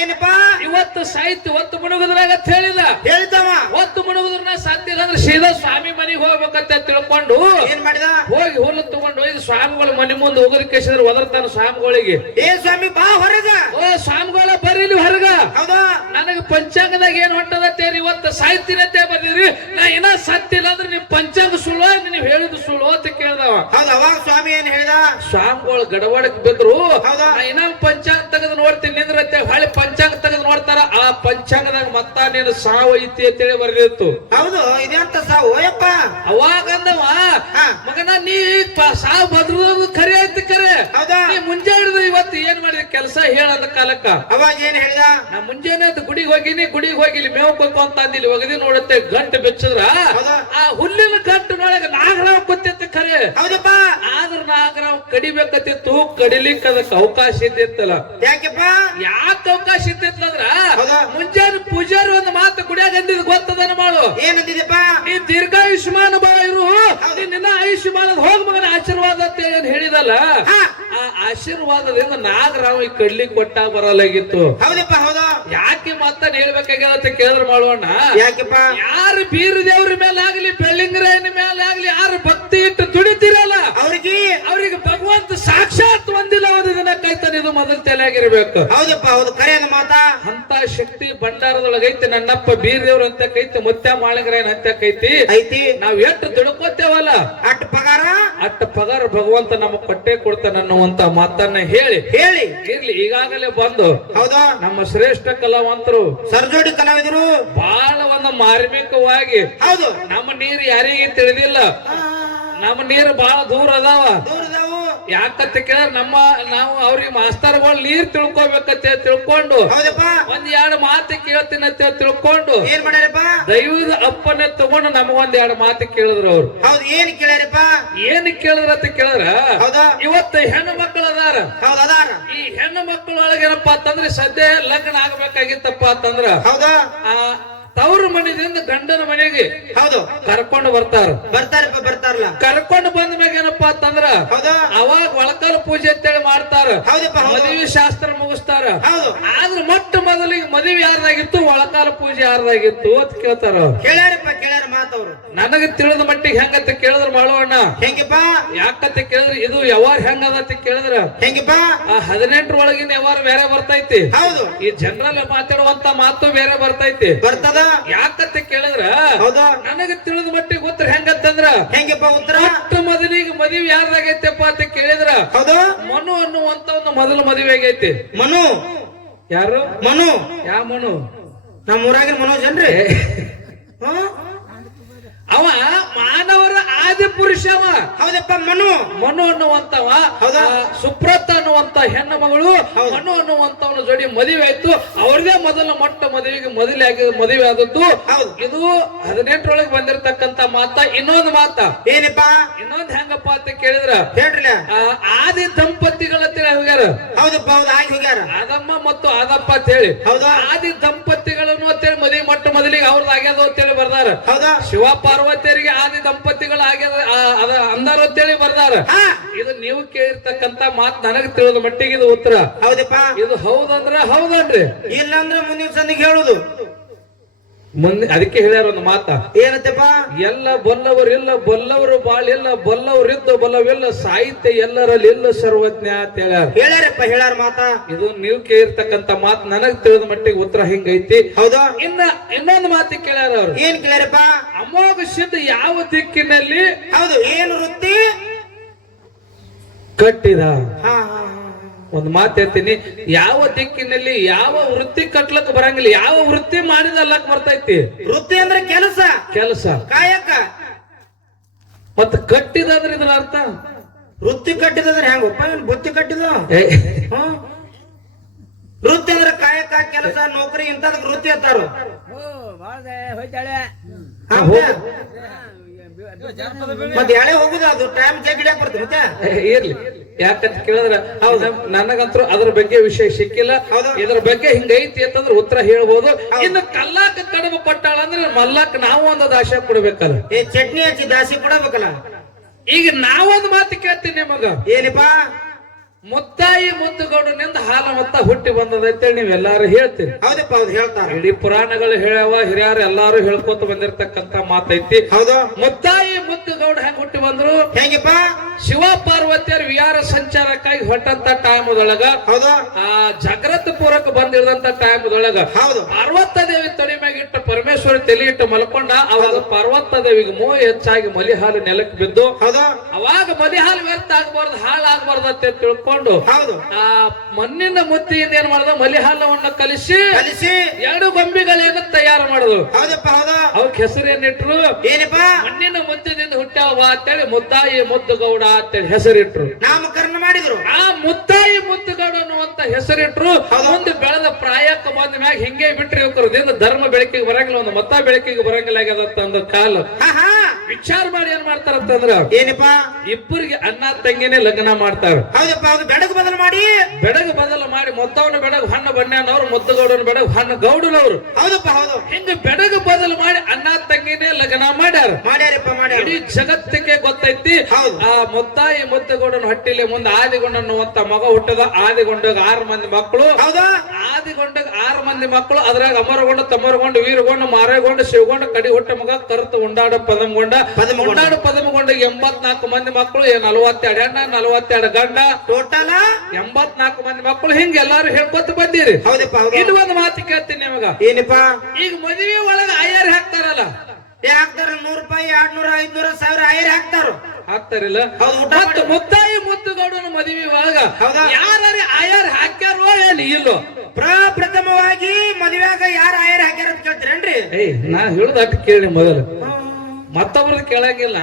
ಏನಪ್ಪ? ಇವತ್ತು ಸಾಹಿತ್ಯ ಹೊತ್ತು ಮುಳುಗುದ್ರಾಗ ಹೇಳಿದ. ಹೇಳಿದವ ಹೊತ್ತು ಮುಳುಗುದ್ರನ್ನ ಸಾಧ್ಯ ಅಂದ್ರೆ ಸೀದಾ ಸ್ವಾಮಿ ಮನೆಗೆ ಹೋಗ್ಬೇಕಂತ ತಿಳ್ಕೊಂಡು ಏನ್ ಮಾಡಿದ? ಹೋಗಿ ಹುಲ್ಲು ತಗೊಂಡು ಹೋಗಿ ಸ್ವಾಮಿಗಳು ಮನೆ ಮುಂದೆ ಹೋಗೋದಕ್ಕೆ ಒದರ್ತಾನ ಸ್ವಾಮಿಗಳಿಗೆ. ಏ ಸ್ವಾಮಿ ಬಾ ಹೊರಗ. ಓ ಸ್ವಾಮಿಗಳ ಬರೀಲಿ ಹೊರಗ. ಹೌದಾ? ನನಗೆ ಪಂಚಾಂಗದಾಗ ಏನ್ ಹೊಂಟದತ್ತೇರಿ? ಇವತ್ತು ಸಾಹಿತ್ಯನತೆ ಬಂದಿರಿ ನಾ ಇನ್ನ ಸತ್ತಿಲ್ಲ ಅಂದ್ರೆ ನಿಮ್ ಪಂಚಾಂಗ ಸುಳ್ಳು ನೀವ್ ಹೇಳಿದ ಸುಳ್ಳು ಅಂತ ಕೇಳ್ದವ. ಅವಾಗ ಸ್ವಾಮಿ ಏನ್ ಹೇಳ್ದ? ಸ್ವಾಮಿಗಳು ಗಡವಾಡಕ್ ಬಿದ್ರು. ಇನ್ನೊಂದ್ ಪಂಚಾಂಗ ತೆಗೆದು ನೋಡ್ತೀನಿ. ನಿಂದ್ರತೆ ಹೊಳೆ ಪಂಚಾಂಗ ತೆಗೆದು ನೋಡ್ತಾರ. ಆ ಪಂಚಾಂಗದಾಗ ಮತ್ತ ನೀನು ಸಾವು ಐತಿ ಅಂತೇಳಿ ಬರ್ದಿತ್ತು. ಹೌದು ಇದೆಂತ ಸಾವು. ಯಪ್ಪ. ಅವಾಗ ಅಂದವ. ಮಗನ ನೀ ಸಾವು ಬದ್ರದ ಖರೆ ಐತಿ ಖರೆ. ನೀ ಮುಂಜಾನೆ ಇವತ್ತು ಏನ್ ಮಾಡಿದ ಕೆಲಸ ಕಾಲಕ್ಕ? ಅವಾಗ ಏನ್ ಹೇಳಿದ? ನಾ ಮುಂಜಾನೆ ಅದು ಗುಡಿಗೆ ಹೋಗಿನಿ ಗುಡಿಗೆ ಹೋಗಿ ಮೇವು ಕೊಕ್ಕು ಅಂತ ಅಂದಿಲ್ಲಿ. ಒಗದಿ ನೋಡುತ್ತೆ ಗಂಟು ಬೆಚ್ಚದ್ರ. ಆ ಹುಲ್ಲಿನ ಗಂಟಿನೊಳಗೆ ನಾಗರಾವ್ ಕೂತಿತ್ತು ಖರೆ. ಹೌದಪ್ಪ. ಆದ್ರ ನಾಗರಾವ್ ಕಡಿಬೇಕತ್ತಿತ್ತು ಕಡಿಲಿಕ್ಕೆ ಅದಕ್ಕೆ ಅವಕಾಶ ಇದ್ದಿತ್ತಲ್ಲ. ಯಾಕೆಪ್ಪ? ಯಾಕೆ ಅವಕಾಶ ಇದ್ದಿತ್ತಂದ್ರ? ಮುಂಜಾನೆ ಪೂಜಾರಿ ಒಂದು ಮಾತು ಗುಡಿಯಾಗ ಅಂದಿದ್ ಗೊತ್ತದನ ಮಾಡು. ಏನಂದಿದಪ್ಪ ನೀ ದೀರ್ಘಾಯುಷ್ಮಾನ ಬಾ ಇರು. ನೀನ್ ನಿನ್ನ ಆಯುಷ್ಮಾನ ಹೋಗ ಮಗನ ಆಶೀರ್ವಾದ ಅಂತ ಹೇಳಿದಲ್ಲ. ಆ ಆಶೀರ್ವಾದದಿಂದ ನಾಗರಾವ್ ಈ ಕಡ್ಲಿ ಕೊಟ್ಟ ಬರಲಾಗಿತ್ತು. ಹೌದಪ್ಪ ಹೌದಾ. ಯಾಕೆ ಮತ್ತ ಹೇಳ್ಬೇಕಾಗ್ಯದ ಅಂತ ಕೇಳಿದ್ರೆ ಮಾಡೋಣ ಯಾಕೆಪ್ಪ? ಯಾರು ಬೀರ ದೇವ್ರ ಮೇಲೆ ಆಗ್ಲಿ ಬೆಳ್ಳಿಂಗರಾಯನ ಮೇಲೆ ಆಗ್ಲಿ ಯಾರು ಭಕ್ತಿ ಇಟ್ಟು ದುಡಿತಿರಲ್ಲ? ಅವ್ರಿಗೆ ಅವ್ರಿಗೆ ಭಗವಂತ ಸಾಕ್ಷಾತ್ ಒಂದಿಲ್ಲ ಒಂದು ದಿನ ಕೈತಾನೆ ಇದು ಮೊದಲ ತಲೆಯಾಗಿರ್ಬೇಕು. ಹೌದಪ್ಪ ಹೌದು. ಕರೆಯ ಮಾತ. ಅಂತ ಶಕ್ತಿ ಭಂಡಾರದೊಳಗೈತಿ ನನ್ನಪ್ಪ ಬೀರ್ ದೇವ್ರ ಅಂತ ಕೈತಿ ಮುತ್ಯ ಮಾಳಿಗರಾಯನ ಅಂತ ಕೈತಿ. ಐತಿ. ನಾವ್ ಎಷ್ಟು ದುಡ್ಕೋತೇವಲ್ಲ ಅಟ್ ಪಗಾರ? ಅಟ್ ಪಗಾರ ಭಗವಂತ ನಮಗ್ ಕೊಟ್ಟೆ ಕೊಡ್ತಾನ ಅನ್ನುವಂತ ಮಾತನ್ನ ಹೇಳಿ. ಹೇಳಿ. ಇರ್ಲಿ ಈಗಾಗಲೇ ಬಂದು ಹೌದಾ? ನಮ್ಮ ಶ್ರೇಷ್ಠ ಕಲಾವಂತರು ಸರ್ಜೋಡಿ ಕಲಾವಿದರು? ಬಹಳ ಒಂದು ಮಾರ್ಮಿಕವಾಗಿ ಹೌದು. ನಮ್ಮ ನೀರು ಯಾರಿಗೆ ತಿಳಿದಿಲ್ಲ. ನಮ್ಮ ನೀರು ಬಹಳ ದೂರ ಅದಾವ. ಯಾಕಂತ ಕೇಳಿದ್ರೆ ನಮ್ಮ ನಾವು ಅವ್ರಿಗೆ ಮಾಸ್ತರ್ಗಳು ನೀರ್ ತಿಳ್ಕೊಬೇಕಂತ ತಿಳ್ಕೊಂಡು ಹೌದಪ್ಪ. ಒಂದ್ ಎರಡು ಮಾತು ಕೇಳ್ತೀನಿ ಅಂತ ತಿಳ್ಕೊಂಡು ಏನ್ ಮಾಡ್ಯಾರಪ್ಪ? ದೈವದ ಅಪ್ಪನೆ ತಗೊಂಡು ನಮಗೊಂದ್ ಎರಡು ಮಾತು ಕೇಳಿದ್ರು ಅವ್ರು. ಹೌದು ಏನ್ ಕೇಳ್ಯಾರಪ್ಪ? ಏನ್ ಕೇಳಿದ್ರ ಅಂತ ಕೇಳಿದ್ರ ಹೌದಾ ಇವತ್ತು ಹೆಣ್ಣು ಮಕ್ಕಳು ಅದಾರ. ಹೌದಾರ ಅದಾರ. ಈ ಹೆಣ್ಣು ಮಕ್ಕಳೊಳಗೆ ಏನಪ್ಪಾ ಅಂತಂದ್ರೆ ಸದ್ಯ ಲಗ್ನ ಆಗ್ಬೇಕಾಗಿತ್ತಪ್ಪ ಅಂತಂದ್ರ ಹೌದಾ? ಮನೆಯಿಂದ ಗಂಡನ ಮನೆಗೆ. ಹೌದು. ಕರ್ಕೊಂಡು ಬರ್ತಾರ. ಬರ್ತಾರಪ್ಪ ಬರ್ತಾರಲ್ಲ. ಕರ್ಕೊಂಡು ಬಂದ ಮ್ಯಾಗ ಏನಪ್ಪಾ ಅಂತಂದ್ರ ಅವಾಗ ಒಳಕಲ್ ಪೂಜೆ ಅಂತೇಳಿ ಮಾಡ್ತಾರ. ಮದುವೆ ಶಾಸ್ತ್ರ ಮುಗಿಸ್ತಾರ. ಹೌದು. ಆದ್ರ ಮೊಟ್ಟ ಮೊದಲಿಗೆ ಮದುವೆ ಯಾರ್ದಾಗಿತ್ತು ಒಳಕಾಲ ಪೂಜೆ ಯಾರ್ದಾಗಿತ್ತು ಅಂತ ಕೇಳ್ತಾರ ಕೇಳಾರಪ್ಪ ಕೇಳ್ಯಾರಪ್ಪ ಕೇಳ್ಯಾರ ಮಾತವ್ರು ನನಗೆ ತಿಳಿದ ಮಟ್ಟಿಗೆ ಹೆಂಗಂತ ಕೇಳಿದ್ರ ಮಾಡೋಣ ಹೆಂಗಪ್ಪ? ಯಾಕಂತ ಕೇಳಿದ್ರೆ ಇದು ಯಾವಾರ ಹೆಂಗದ ಅಂತ ಕೇಳಿದ್ರ. ಹೆಂಗಪ್ಪ? ಆ ಹದಿನೆಂಟರ ಒಳಗಿನ ಯಾವಾರ ಬೇರೆ ಬರ್ತೈತಿ. ಹೌದು. ಈ ಜನರಲ್ ಮಾತಾಡುವಂತ ಮಾತು ಬೇರೆ ಬರ್ತೈತಿ. ಬರ್ತದ? ಯಾಕಂತ ಕೇಳಿದ್ರ? ಹೌದಾ? ನನಗೆ ತಿಳಿದ ಮಟ್ಟಿಗೆ ಉತ್ತರ ಹೆಂಗಂತಂದ್ರ ಹೆಂಗಪ್ಪ ಉತ್ತರ? ಮೊಟ್ಟ ಮೊದಲಿಗೆ ಮದುವೆ ಯಾರ್ದಾಗೈತೆಪ್ಪ ಅಂತ ಕೇಳಿದ್ರ? ಹೌದು? ಮನು ಅನ್ನುವಂತ ಒಂದು ಮೊದಲ ಮದುವೆ ಆಗೈತಿ ಮನು? ಯಾರು? ಮನು? ಯಾವ ಮನು? ನಮ್ಮ ಊರಾಗಿನ ಮನೋಜ್ ಏನ್ರಿ ಹ್ಮ್? ಅವ ಮಾನವರ ಆದಿ ಪುರುಷವ. ಹೌದಪ್ಪ ಮನು. ಮನು ಅನ್ನುವಂತವ ಸುಪ್ರತ ಅನ್ನುವಂತ ಹೆಣ್ಣು ಮಗಳು. ಮನು ಅನ್ನುವಂತವನ ಜೋಡಿ ಮದುವೆ ಆಯ್ತು. ಅವ್ರದೇ ಮೊದಲ ಮೊಟ್ಟ ಮದುವೆಗೆ ಮದುವೆ ಆಗಿ ಮದುವೆ ಆದದ್ದು. ಇದು ಹದಿನೆಂಟರೊಳಗೆ ಬಂದಿರತಕ್ಕಂತ ಮಾತ. ಇನ್ನೊಂದು ಮಾತ. ಏನಪ್ಪ? ಇನ್ನೊಂದ್ ಹೆಂಗಪ್ಪ ಅಂತ ಕೇಳಿದ್ರ. ಹೇಳ್ರಿ ಆದಿ ದಂಪತಿಗಳ ಹೋಗ್ಯಾರ. ಹೌದಪ್ಪ ಹೌದು ಆಗಿ ಹೋಗ್ಯಾರ. ಆದಮ್ಮ ಮತ್ತು ಆದಪ್ಪ ಅಂತ ಹೇಳಿ. ಹೌದಾ. ಆದಿ ದಂಪತಿಗಳನ್ನು ಬರ್ದಾರ. ಹೌದಾ? ಶಿವ ಪಾರ್ವತಿಯರಿಗೆ ಆದಿ ದಂಪತಿಗಳು ಅಂದಾರ ಅಂತೇಳಿ ಬರ್ದಾರ. ಇದು ನೀವು ಕೇಳಿರ್ತಕ್ಕಂತ ಮಾತು ನನಗೆ ತಿಳಿದ ಮಟ್ಟಿಗೆ ಇದು ಉತ್ತರ. ಹೌದಪ್ಪ. ಇದು ಹೌದಂದ್ರ ಹೌದನ್ರಿ. ಇಲ್ಲಂದ್ರೆ ಮುಂದಿನ ಸಂದಿಗೆ ಹೇಳುದು. ಮುಂದೆ ಅದಕ್ಕೆ ಹೇಳ್ಯಾರ ಒಂದು ಮಾತ. ಏನತ್ತಪ್ಪ ಎಲ್ಲ ಬಲ್ಲವರು ಇಲ್ಲ ಬಲ್ಲವರು ಬಾಳಿಲ್ಲ ಬಲ್ಲವರಿದ್ದ ಬಲವಿಲ್ಲ ಸಾಹಿತ್ಯ ಎಲ್ಲರಲ್ಲಿ ಇಲ್ಲ ಸರ್ವಜ್ಞ ಅಂತ ಹೇಳ್ಯಾರ. ಹೇಳ್ಯಾರಪ್ಪ ಹೇಳ್ಯಾರ ಮಾತ. ಇದು ನೀವು ಕೇಳಿರ್ತಕ್ಕಂತ ಮಾತು ನನಗ್ ತಿಳಿದ ಮಟ್ಟಿಗೆ ಉತ್ತರ ಹಿಂಗೈತಿ. ಹೌದಾ. ಇನ್ನ ಇನ್ನೊಂದು ಮಾತು ಕೇಳ್ಯಾರ ಅವ್ರು. ಏನ್ ಕೇಳ್ಯಾರಪ್ಪ? ಅಮೋಘ ಸಿದ್ಧ ಯಾವ ದಿಕ್ಕಿನಲ್ಲಿ ಹೌದು ಏನು ವೃತ್ತಿ? ಕಟ್ಟಿದ. ಹಾ ಹಾ. ಒಂದು ಮಾತು ಹೇಳ್ತೀನಿ ಯಾವ ದಿಕ್ಕಿನಲ್ಲಿ ಯಾವ ವೃತ್ತಿ ಕಟ್ಲಕ್ ಬರಂಗಿಲ್ಲ ಯಾವ ವೃತ್ತಿ ಮಾಡಿದ ಅಲ್ಲಕ್ ಬರ್ತೈತಿ ವೃತ್ತಿ ಅಂದ್ರೆ ಕೆಲಸ ಕೆಲಸ ಕಾಯಕ ಮತ್ ಕಟ್ಟಿದ ಅಂದ್ರೆ ಇದ್ರ ಅರ್ಥ ವೃತ್ತಿ ಕಟ್ಟಿದ್ರೆ ಹೆಂಗ ಬುತ್ತಿ ಕಟ್ಟಿದ ವೃತ್ತಿ ಅಂದ್ರೆ ಕಾಯಕ ಕೆಲಸ ನೌಕರಿ ಇಂಥದ್ ವೃತ್ತಿ ಅಂತಾರು. ಮತ್ತೆ ಎಳೆ ಹೋಗುದು ಅದು ಟೈಮ್ ಜಗ್ ಹಿಡಿಯಕ್ ಬರ್ತದೆ ಮತ್ತೆ ಇರ್ಲಿ ಯಾಕಂತ ಕೇಳಿದ್ರ ಹೌದು ನನಗಂತೂ ಅದ್ರ ಬಗ್ಗೆ ವಿಷಯ ಸಿಕ್ಕಿಲ್ಲ. ಇದ್ರ ಬಗ್ಗೆ ಹಿಂಗೈತಿ ಅಂತಂದ್ರೆ ಉತ್ತರ ಹೇಳ್ಬೋದು. ಇನ್ನು ಕಲ್ಲಾಕ ಕಡಿಮೆ ಪಟ್ಟಾಳ ಅಂದ್ರೆ ಮಲ್ಲಾಕ್ ನಾವು ಒಂದು ದಾಸ ಕೊಡ್ಬೇಕಲ್ಲ. ಏ ಚಟ್ನಿ ಹಚ್ಚಿ ದಾಸಿ ಕೊಡಬೇಕಲ್ಲ. ಈಗ ನಾವೊಂದು ಮಾತು ಕೇಳ್ತೀನಿ ನಿಮಗ. ಏನಪ್ಪ? ಮುತ್ತಾಯಿ ಮುತ್ತುಗೌಡನಿಂದ ಹಾಲ ಮತ್ತ ಹುಟ್ಟಿ ಬಂದದ ಅಂತೇಳಿ ನೀವೆಲ್ಲಾರು ಹೇಳ್ತೀರಿ. ಹೌದಪ್ಪ ಹೌದು ಹೇಳ್ತಾರೆ. ಇಡೀ ಪುರಾಣಗಳು ಹೇಳವ ಹಿರಿಯರು ಎಲ್ಲಾರು ಹೇಳ್ಕೊತ ಬಂದಿರತಕ್ಕಂತ ಮಾತೈತಿ. ಹೌದು. ಮುತ್ತಾಯಿ ಮುತ್ತುಗೌಡ ಹೆಂಗ್ ಹುಟ್ಟಿ ಬಂದ್ರು? ಹೆಂಗಪ್ಪ? ಶಿವ ಪಾರ್ವತಿಯರ ವಿಹಾರ ಸಂಚಾರಕ್ಕಾಗಿ ಹೊಟ್ಟಂತ ಟೈಮದೊಳಗ ಹೌದು. ಆ ಜಾಗ್ರತ ಪೂರಕ ಬಂದಿಳಿದಂತ ಒಳಗ ಹೌದು. ಪಾರ್ವತ ದೇವಿ ತಲೆ ಮ್ಯಾಗ ಇಟ್ಟು ಪರಮೇಶ್ವರಿ ತಲೆ ಇಟ್ಟು ಮಲ್ಕೊಂಡ ಅವಾಗ ಪಾರ್ವತ ದೇವಿಗೆ ಮೋ ಹೆಚ್ಚಾಗಿ ಮಲಿಹಾಲು ನೆಲಕ್ಕೆ ಬಿದ್ದು ಹೌದು. ಅವಾಗ ಮಲಿಹಾಲು ವ್ಯರ್ಥ ಆಗ್ಬಾರ್ದು ಹಾಳಾಗ್ಬಾರ್ದು ಅಂತ ತಿಳ್ಕೊಂಡು ಹೌದು. ಆ ಮಣ್ಣಿನ ಮುತ್ತಿಯಿಂದ ಏನ್ ಮಾಡುದು? ಮಲಿಹಾಲವನ್ನು ಕಲಿಸಿ ಕಲಿಸಿ. ಎರಡು ಗೊಂಬೆಗಳೇನು ತಯಾರು ಮಾಡುದು. ಹೌದಪ್ಪ ಹೌದು. ಅವಕ್ಕೆ ಹೆಸರು ಏನಿಟ್ರು ಏನಪ್ಪಾ? ಮಣ್ಣಿನ ಮುತ್ತಿನಿಂದ ಹುಟ್ಟವ ಅಂತೇಳಿ ಮುತ್ತಾಯಿ ಮುದ್ದುಗೌಡ ಅಂತೇಳಿ ಹೆಸರಿಟ್ರು. ನಾಮಕರಣ ಮಾಡಿದ್ರು. ಆ ಮುತ್ತಾಯಿ ಮುತ್ತುಗೌಡ ಅನ್ನುವಂತ ಹೆಸರಿಟ್ರು. ಒಂದು ಬೆಳೆದ ಪ್ರಾಯಕ್ಕೆ ಬಂದ ಮ್ಯಾಗ ಹಿಂಗೆ ಬಿಟ್ರಿ ಇವ್ರದಿಂದ ಧರ್ಮ ಬೆಳಕಿಗೆ ಬರಂಗಿಲ್ಲ ಒಂದು ಮತ ಬೆಳಕಿಗೆ ಬರಂಗಿಲ್ಲ ಆಗ್ಯದಂತ ಒಂದು ಕಾಲ. ವಿಚಾರ ಮಾಡಿ ಏನ್ ಮಾಡ್ತಾರಂತಂದ್ರ ಏನಪ್ಪಾ? ಇಬ್ಬರಿಗೆ ಅಣ್ಣ ತಂಗಿನೇ ಲಗ್ನ ಮಾಡ್ತಾರ. ಹೌದಪ್ಪ ಬೆಳಕು ಬದಲು ಮಾಡಿ? ಬೆಡಗು ಬದಲು ಮಾಡಿ ಮೊತ್ತವನ ಬೆಡಗ ಹಣ್ಣು ಬಣ್ಣನವ್ರು ಮುತ್ತುಗೌಡನ ಬೆಡಗ ಹಣ್ಣು ಗೌಡನವರು. ಹೌದಪ್ಪ ಹೌದು. ಹಿಂಗ ಬೆಡಗ ಬದಲು ಮಾಡಿ ಅಣ್ಣ ತಂಗಿನೇ ಲಗ್ನ ಮಾಡ್ಯಾರ. ಮಾಡ್ಯಾರಪ್ಪ ಮಾಡ್ಯಾರ. ಇಡೀ ಜಗತ್ತಿಗೆ ಗೊತ್ತೈತಿ. ಆ ಮುತ್ತಾಯಿ ಮುತ್ತುಗೌಡನ ಹಟ್ಟಿಲಿ ಮುಂದೆ ಆದಿಗೊಂಡ ಅನ್ನುವಂತ ಮಗ ಹುಟ್ಟದ ಆದಿಗೊಂಡಗ ಆರು ಮಂದಿ ಮಕ್ಕಳು. ಹೌದಾ? ಆದಿಗೊಂಡಗ ಆರು ಮಂದಿ ಮಕ್ಕಳು ಅದ್ರಾಗ ಅಮರಗೊಂಡ ತಮ್ಮರಗೊಂಡ ವೀರಗೊಂಡ ಮಾರೇಗೊಂಡ ಶಿವಗೊಂಡ ಕಡಿ ಹುಟ್ಟ ಮಗ ಕರುತ ಉಂಡಾಡ ಪದಮಗೊಂಡ. ಉಂಡಾಡ ಪದಮಗೊಂಡ ಎಂಬತ್ನಾಲ್ಕು ಮಂದಿ ಮಕ್ಕಳು ಏನ್ ನಲವತ್ತೆರಡು ಹೆಣ್ಣ ನಲವತ್ತೆರಡು ಗಂಡ. ಟೋಟಲ್ ಎಂಬತ್ನಾಲ್ಕು ಮಂದಿ ಮಕ್ಕಳು ಹಿಂಗ ಎಲ್ಲಾರು ಹೇಳ್ಕೊತ ಬಂದಿರಿ. ಹೌದಪ್ಪ ಹೌದು. ಇದು ಒಂದು ಮಾತು ಕೇಳ್ತೀನಿ ನಿಮಗ. ಏನಪ್ಪ? ಈಗ ಮದುವೆ ಒಳಗ ಆಯಾರಿ ಹಾಕ್ತಾರಲ್ಲ. ಹಾಕ್ತಾರ ನೂರ್ ರೂಪಾಯಿ ಎರಡ್ ನೂರ ಐದ್ನೂರ ಸಾವಿರ ಐರ್ ಹಾಕ್ತಾರ. ಹಾಕ್ತಾರಿಲ್ಲ? ಮತ್ತೆ ಮುತ್ತಾಯಿ ಮುತ್ತುಗೌಡನ ಮದುವೆ ಒಳಗ? ಯಾರು ಆಯಾರ ಹಾಕ್ಯಾರೋ ಏನ್ ಇಲ್ಲೋ? ಪ್ರಪ್ರಥಮವಾಗಿ ಮದುವೆಯಾಗ ಯಾರ ಆಯರ್ ಹಾಕ್ಯಾರ ಅಂತ ಕೇಳ್ತೀರೇನ್ರಿ? ನಾ ಹೇಳುದ ಕೇಳಿ ಮೊದಲು. ಮತ್ತೊಬ್ರದ್ ಕೇಳಂಗಿಲ್ಲ.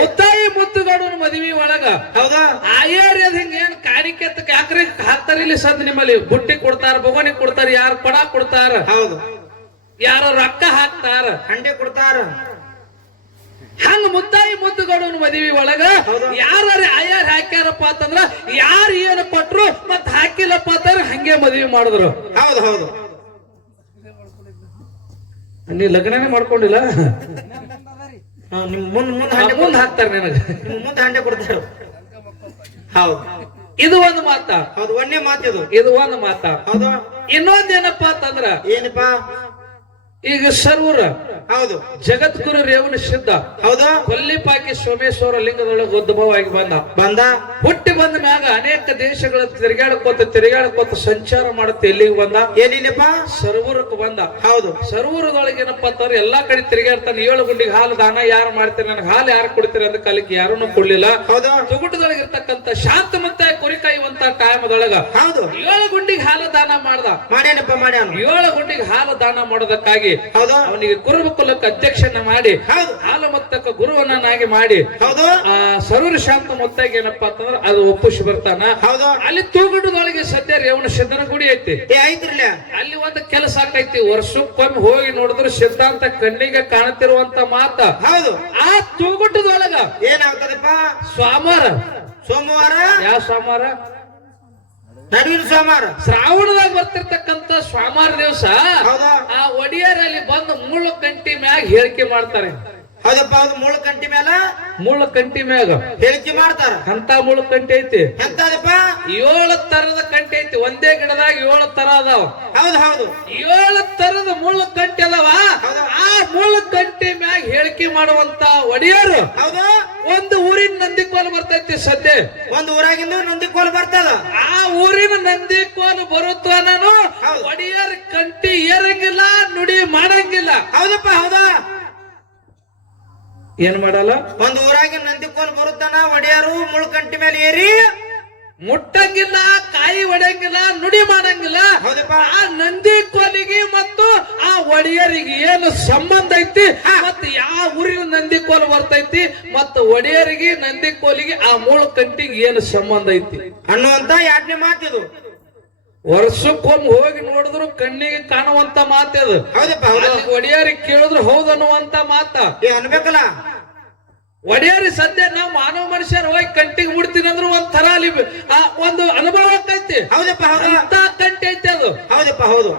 ಮುತ್ತಾಯಿ ಮುತ್ತುಗಾಡು ಮದುವೆ ಒಳಗ ಹೌದಾ? ಆಯಾರ ಹಿಂಗ ಏನ್ ಕಾಣಿಕೆ ಯಾಕ್ರಿ ಹಾಕ್ತಾರ ಇಲ್ಲಿ ಸದ್ ನಿಮ್ಮಲ್ಲಿ? ಬುಟ್ಟಿ ಕೊಡ್ತಾರ ಬೊಗಣಿ ಕೊಡ್ತಾರ ಯಾರು ಪಡ ಕೊಡ್ತಾರ? ಹೌದು. ಯಾರ ರೊಕ್ಕ ಹಾಕ್ತಾರ? ಹಂಡೆ ಕೊಡ್ತಾರ. ಹಂಗ ಮುತ್ತಾಯಿ ಮುತ್ತುಗಾಡು ಮದುವೆ ಒಳಗ. ಯಾರ ಆಯಾರ ಹಾಕ್ಯಾರಪ್ಪ ಅಂತಂದ್ರ ಯಾರು ಏನು ಪಟ್ರು ಮತ್ ಹಾಕಿಲ್ಲಪ್ಪ ಅಂತಂದ್ರ ಹಂಗೆ ಮದುವೆ ಮಾಡಿದ್ರು. ಹೌದು ಹೌದು. ನೀ ಲಗ್ನನೇ ಮಾಡ್ಕೊಂಡಿಲ್ಲ? ನಿಮ್ ಮುಂದ್ ಮುಂದ್ ಹಂಡೆ ಮುಂದ್ ಹಾಕ್ತಾರೆ ನಿನಗ. ನಿಮ್ ಮುಂದ್ ಹಂಡೆ ಕೊಡ್ತಾರ. ಹೌದು. ಇದು ಒಂದು ಮಾತ. ಹೌದು ಒಂದೇ ಮಾತಿದು. ಇದು ಒಂದು ಮಾತ. ಹೌದು. ಇನ್ನೊಂದೇನಪ್ಪ ಅಂತಂದ್ರ ಏನಪ್ಪ? ಈಗ ಸರ್ವರ ಹೌದು ಜಗದ್ಗುರು ರೇವಣ ಸಿದ್ಧ. ಹೌದು. ಕೊಲ್ಲಿಪಾಕಿ ಸೋಮೇಶ್ವರ ಲಿಂಗದೊಳಗೆ ಉದ್ಭವ ಆಗಿ ಬಂದ. ಬಂದ. ಹುಟ್ಟಿ ಬಂದ ಮ್ಯಾಗ ಅನೇಕ ದೇಶಗಳ ತಿರುಗಾಡಕೋತ ತಿರುಗಾಡಕೋತ ಸಂಚಾರ ಮಾಡುತ್ತೆ ಎಲ್ಲಿಗೆ ಬಂದ? ಏನಿಲ್ಲಪ್ಪ ಸರ್ವರಕ್ಕೆ ಬಂದ. ಹೌದು. ಸರ್ವರದೊಳಗೆ ಏನಪ್ಪ ಅಂತಂದ್ರೆ ಎಲ್ಲಾ ಕಡೆ ತಿರುಗಾಡ್ತಾನೆ ಏಳು ಗುಂಡಿಗೆ ಹಾಲು ದಾನ ಯಾರು ಮಾಡ್ತೀರಿ ನನಗೆ ಹಾಲು ಯಾರು ಕೊಡ್ತೀರಿ ಅಂತ ಕಾಲಕ್ಕೆ ಯಾರನ್ನು ಕೊಡ್ಲಿಲ್ಲ. ಹೌದು. ತುಗುಟದೊಳಗೆ ಇರ್ತಕ್ಕಂತ ಶಾಂತ ಮತ್ತೆ ಕುರಿ ಕಾಯುವಂತ ಟೈಮ್ದೊಳಗ ಹೌದು. ಏಳು ಗುಂಡಿಗೆ ಹಾಲು ದಾನ ಮಾಡ್ದ. ಮಾಡ್ಯಾನಪ್ಪ ಮಾಡ್ಯಾನ. ಏಳು ಗುಂಡಿಗೆ ಹಾಲು ದಾನ ಮಾಡೋದಕ್ಕಾಗಿ ಹೌದು. ಅವನಿಗೆ ಕುರುಬ ಕುಲಕ್ಕೆ ಅಧ್ಯಕ್ಷನ ಮಾಡಿ ಹೌದು. ಹಾಲು ಮೊತ್ತಕ್ಕ ಗುರುವನ್ನಾಗಿ ಮಾಡಿ. ಹೌದು. ಆ ಸರ್ವರ ಶಾಂತ ಮೊತ್ತಾಗಿ ಏನಪ್ಪಾ ಅಂತಂದ್ರೆ ಅದು ಒಪ್ಪಿಸಿ ಬರ್ತಾನ. ಹೌದು. ಅಲ್ಲಿ ತೂಗುಟದೊಳಗೆ ಸದ್ಯ ರೇವಣ ಸಿದ್ಧನ ಗುಡಿ ಐತಿ. ಅಲ್ಲಿ ಒಂದು ಕೆಲಸ ಆಕೈತಿ. ವರ್ಷಕ್ಕೊಮ್ಮೆ ಹೋಗಿ ನೋಡಿದ್ರೆ ಸಿದ್ಧಾಂತ ಕಣ್ಣಿಗೆ ಕಾಣುತ್ತಿರುವಂತ ಮಾತ. ಹೌದು. ಆ ತೂಗುಟದೊಳಗ ಏನಾಗ್ತದಪ್ಪ? ಸ್ವಾಮಾರ. ಸೋಮವಾರ? ಯಾವ ಸ್ವಾಮಾರ? ನಡುವಿನ ಸೋಮವಾರ ಶ್ರಾವಣದಾಗ ಬರ್ತಿರ್ತಕ್ಕಂತ ಸ್ವಾಮಾರ ದಿವಸ ಆ ಒಡಿಯರಲ್ಲಿ ಬಂದು ಮುಳ್ಳು ಕಂಟಿ ಮ್ಯಾಗ ಹೇಳಿಕೆ ಮಾಡ್ತಾರೆ. ಹೌದಪ್ಪ ಅದು ಮುಳ್ಳು ಕಂಟಿ ಮೇಲ ಮುಳ್ಳು ಕಂಟಿ ಮ್ಯಾಗ. ಹೇಳಿಕೆ ಮಾಡ್ತಾರ. ಅಂತ ಮುಳ್ಳು ಕಂಟಿ ಐತಿ. ಎಂತದಪ್ಪ? ಏಳು ತರದ ಕಂಟಿ ಐತಿ. ಒಂದೇ ಗಿಡದಾಗ ಏಳು ತರ ಅದಾವ. ಹೌದು ಹೌದು. ಏಳು ತರದ ಮುಳ್ಳು ಕಂಟಿ ಅದಾವ. ಆ ಮುಳ್ಳು ಕಂಟಿ ಮ್ಯಾಗ ಹೇಳಿಕೆ ಮಾಡುವಂತ ಒಡೆಯರು ಹೌದು. ಒಂದು ಊರಿನ ನಂದಿ ಕೋಲು ಬರ್ತೈತಿ ಸದ್ಯ. ಒಂದು ಊರಾಗಿಂದ ನಂದಿ ಕೋಲ್ ಬರ್ತದ? ಆ ಊರಿನ ನಂದಿ ಕೋಲು ಬರುತ್ತ ನಾನು. ಒಡೆಯರ್ ಕಂಟಿ ಏರಂಗಿಲ್ಲ ನುಡಿ ಮಾಡಂಗಿಲ್ಲ. ಹೌದಪ್ಪ ಹೌದಾ? ಏನ್ ಮಾಡಲ್ಲ? ಒಂದು ಊರಾಗಿನ ನಂದಿ ಕೋಲ್ ಬರುತ್ತಾನ ಒಡೆಯರು ಮುಳ್ಳು ಕಂಟಿ ಮೇಲೆ ಏರಿ ಮುಟ್ಟಂಗಿಲ್ಲ ಕಾಯಿ ಒಡೆಯಂಗಿಲ್ಲ ನುಡಿ ಮಾಡಂಗಿಲ್ಲ. ಆ ನಂದಿ ಕೋಲಿಗೆ ಮತ್ತು ಆ ಒಡೆಯರಿಗೆ ಏನು ಸಂಬಂಧ ಐತಿ? ಮತ್ತು ಯಾವ ಊರಿನ ನಂದಿ ಕೋಲ್ ಬರ್ತೈತಿ? ಮತ್ತು ಒಡೆಯರಿಗೆ ನಂದಿ ಕೋಲಿಗೆ ಆ ಮೂಲ ಕಂಟಿಗೆ ಏನು ಸಂಬಂಧ ಐತಿ? ಅನ್ನುವಂತ ಎರಡನೇ ಮಾತಿದು. ವರ್ಷಕ್ಕೊಮ್ಮೆ ಹೋಗಿ ನೋಡಿದ್ರು ಕಣ್ಣಿಗೆ ಕಾಣುವಂತ ಮಾತದು ಹೌದಪ್ಪ ಹೌದು. ಒಡೆಯರಿಗೆ ಕೇಳಿದ್ರು ಹೌದನ್ನುವಂತ ಮಾತ. ಏ ಅನ್ಬೇಕಲ್ಲ? ಒಡೆಯರಿ ಸದ್ಯ ನಾವು ಮಾನವ ಮನುಷ್ಯರು ಹೋಗಿ ಕಂಟಿಗೆ ಮುಡ್ತೀನಿ ಅಂದ್ರೆ ಒಂದ್ ತರ ಅಲ್ಲಿ ಆ ಒಂದು ಅನುಭವ ಆಗ್ತೈತಿ. ಹೌದಪ್ಪ ಹೌದು. ಅಂತ ಕಂಟಿ ಐತಿ ಅದು. ಹೌದಪ್ಪ ಹೌದು.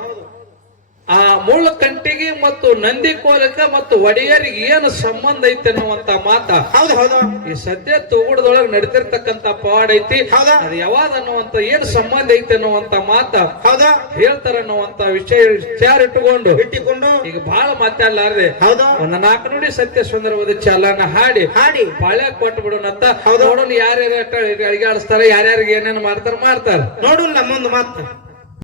ಆ ಮುಳ್ಳು ಕಂಟಿಗೆ ಮತ್ತು ನಂದಿ ಕೋಲಕ ಮತ್ತು ಒಡೆಯರಿಗೆ ಏನು ಸಂಬಂಧ ಐತೆ ಅನ್ನುವಂತ ಮಾತ. ಹೌದು ಹೌದು. ಈ ಸದ್ಯ ತೂಗುಡದೊಳಗೆ ನಡೆದಿರ್ತಕ್ಕಂತ ಪವಾಡ ಐತಿ? ಅದು ಯಾವಾಗ ಅನ್ನುವಂತ ಏನ್ ಸಂಬಂಧ ಐತೆ ಅನ್ನುವಂತ ಮಾತ. ಹೌದಾ. ಹೇಳ್ತಾರ ಅನ್ನುವಂತ ವಿಷಯ ವಿಚಾರ ಇಟ್ಟುಕೊಂಡು. ಇಟ್ಟುಕೊಂಡು. ಈಗ ಬಹಳ ಮಾತಾಡ್ಲಾರ್ದೆ. ಹೌದಾ. ಒಂದ್ ನಾಲ್ಕು ನುಡಿ ಸತ್ಯ ಸುಂದರವಾದ ಚಾಲನ ಹಾಡಿ. ಹಾಡಿ. ಬಾಳೆ ಕೊಟ್ಟು ಬಿಡೋಣಂತ. ನೋಡೋಣ ಯಾರ್ಯಾರು ಅಡಿಗೆ ಆಡಿಸ್ತಾರ ಯಾರ್ಯಾರಿಗೆ ಏನೇನು ಮಾಡ್ತಾರ ಮಾಡ್ತಾರ. ನೋಡು ನಮ್ಮೊಂದು ಮಾತು.